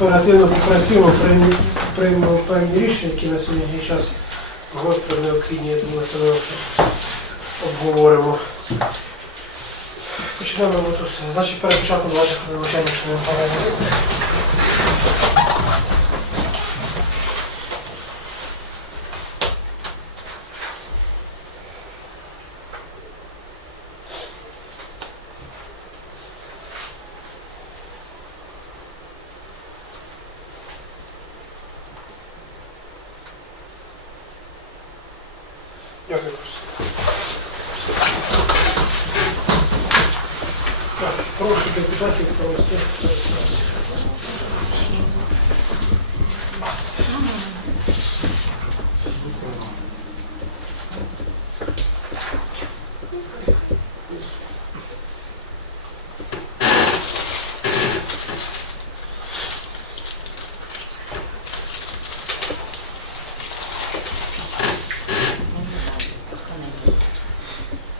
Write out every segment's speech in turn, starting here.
оперативно попрацюємо, приймемо певні рішення, які на сьогоднішній час гостро необхідні, я думаю, це ми обговоримо. Почнемо тут. Значить, перед початком ваших навчання, що ми Так, прошу депутатів провести.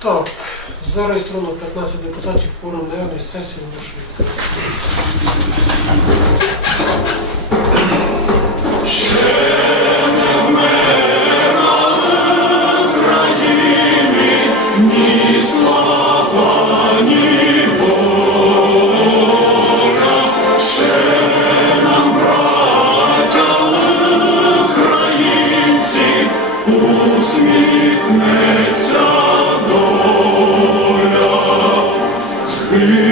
Так, зареєстровано 15 депутатів, форум наявність сесії оголошую. Spirit.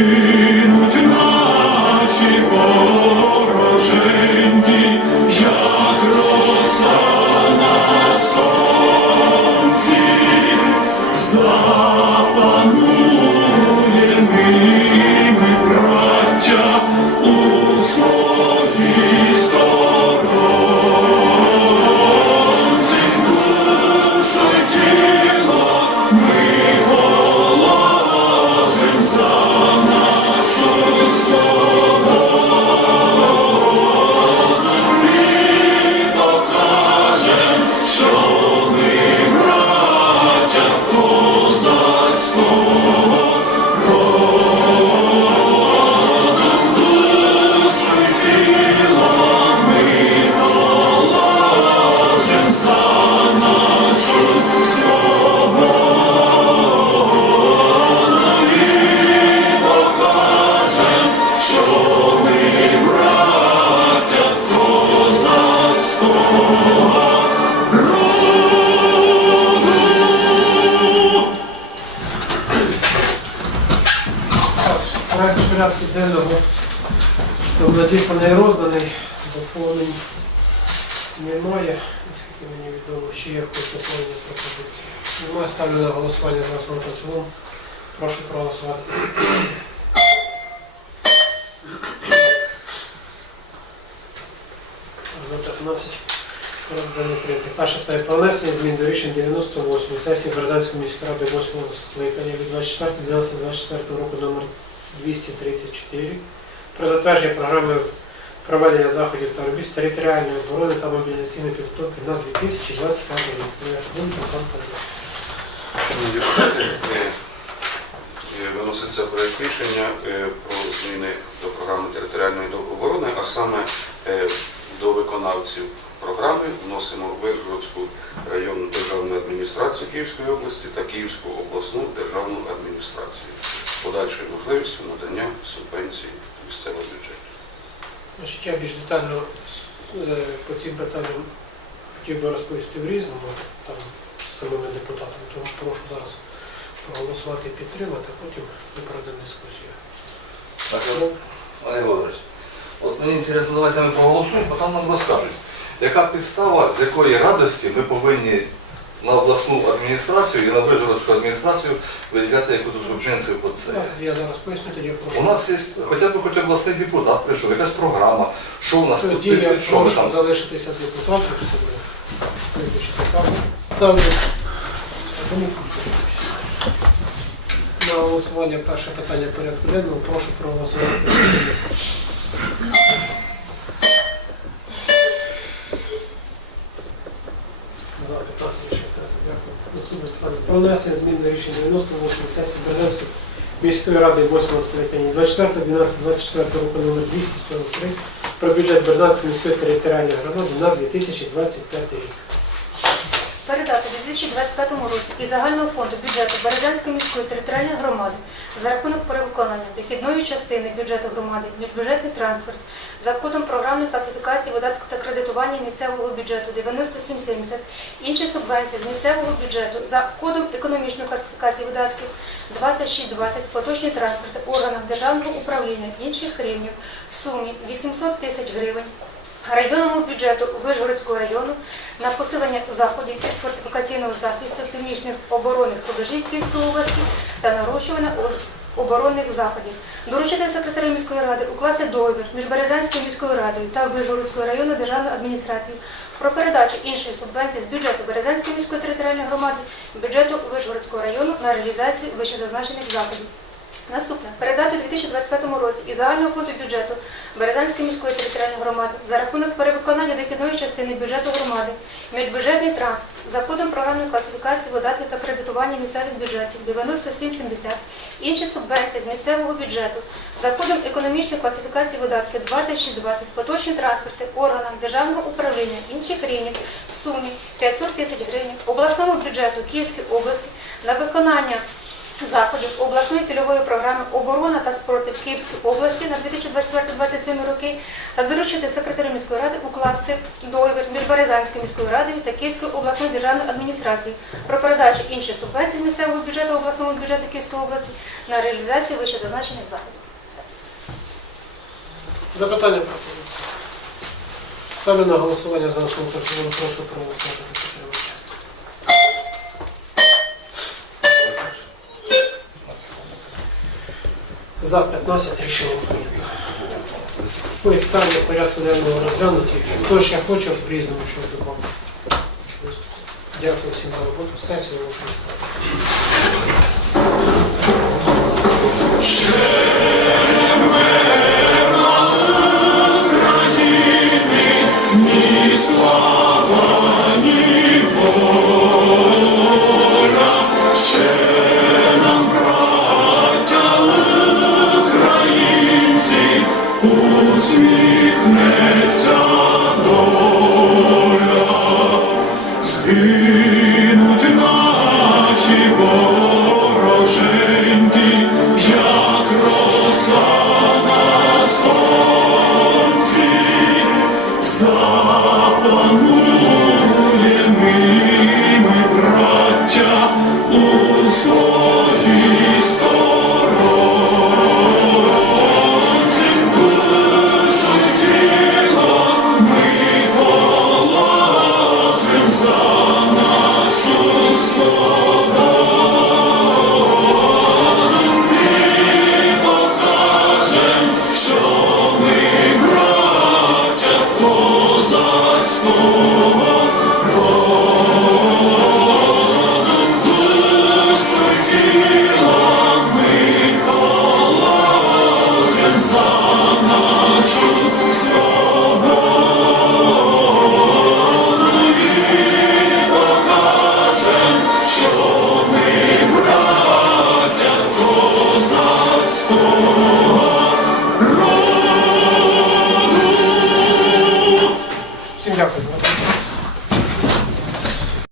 Нам надісланий і розданий, доповнень немає, наскільки мені відомо, чи є якось доповнення пропозиції. Немає, ставлю на голосування за основу та. Прошу проголосувати. За 15. Порядок денний прийнятий. Перше питання про внесення змін до рішень 98 сесії Березанської міської ради 8 скликання від 24.12.24 року номер 234 про затвердження програми проведення заходів та робіт з територіальної оборони та мобілізаційної підготовки на 2025 рік. Е, е, виноситься проект рішення е, про зміни до програми територіальної оборони, а саме до виконавців програми вносимо Вишгородську районну державну адміністрацію Київської області та Київську обласну державну адміністрацію. Подальшою можливістю надання субвенцій місцевого бюджету. Значить, я більш детально е, по цим питанням хотів би розповісти в різному, там з самими депутатами, тому прошу зараз проголосувати і підтримати, а потім ми проведемо дискусію. Так, Олег Володимирович, от мені інтересно, давайте ми проголосуємо, бо там нам розкажуть, яка підстава, з якої радості ми повинні на обласну адміністрацію і на Вижгородську адміністрацію виділяти якусь субвенцію під це. Я зараз поясню, тоді я прошу. У нас є хоча б хоч обласний депутат прийшов, якась програма, що у нас тут, Тоді я що прошу там. залишитися карту. Ставлю. Тому на голосування перше питання порядку денного. Прошу проголосувати. За 15 рішення. Дякую. Наступне питання. Про внесення змін до рішення 98 сесії Березенської міської ради 8 скликання 24 12 24 року номер 243 про бюджет Березанської міської територіальної громади на 2025 рік. Передати у 2025 році із загального фонду бюджету Березанської міської територіальної громади за рахунок перевиконання дохідної частини бюджету громади міжбюджетний трансферт за кодом програмної класифікації видатків та кредитування місцевого бюджету 9770, інші субвенції з місцевого бюджету за кодом економічної класифікації видатків 2620, поточні трансферти органам державного управління інших рівнів в сумі 800 тисяч гривень районному бюджету Вишгородського району на посилення заходів із фортифікаційного захисту північних оборонних рубежів Київської області та нарощування оборонних заходів. Доручити секретарю міської ради укласти договір між Березанською міською радою та Вишгородською районною державною адміністрацією про передачу іншої субвенції з бюджету Березанської міської територіальної громади бюджету Вишгородського району на реалізацію вищезазначених заходів. Наступне. Передати у 2025 році із загального фонду бюджету Березанської міської територіальної громади за рахунок перевиконання дохідної частини бюджету громади міжбюджетний транспорт за кодом програмної класифікації видатків та кредитування місцевих бюджетів 9770, інші субвенції з місцевого бюджету за кодом економічної класифікації видатків 2620, поточні трансферти органам державного управління інших рівнів в сумі 500 тисяч гривень обласному бюджету Київської області на виконання заходів обласної цільової програми оборона та спротив Київської області на 2024-2027 роки та доручити секретарю міської ради укласти договір між Березанською міською радою та Київською обласною державною адміністрацією про передачу інших субвенцій місцевого бюджету обласному бюджету Київської області на реалізацію вищезазначених заходів. Все. Запитання пропозиції. Ставлю на голосування за основу. Прошу проголосувати За 15 рішення прийнято. Ми питання порядку денного розглянуті. Хто ще хоче в різному щось допомогти? Дякую всім за роботу. Сесію. у світ.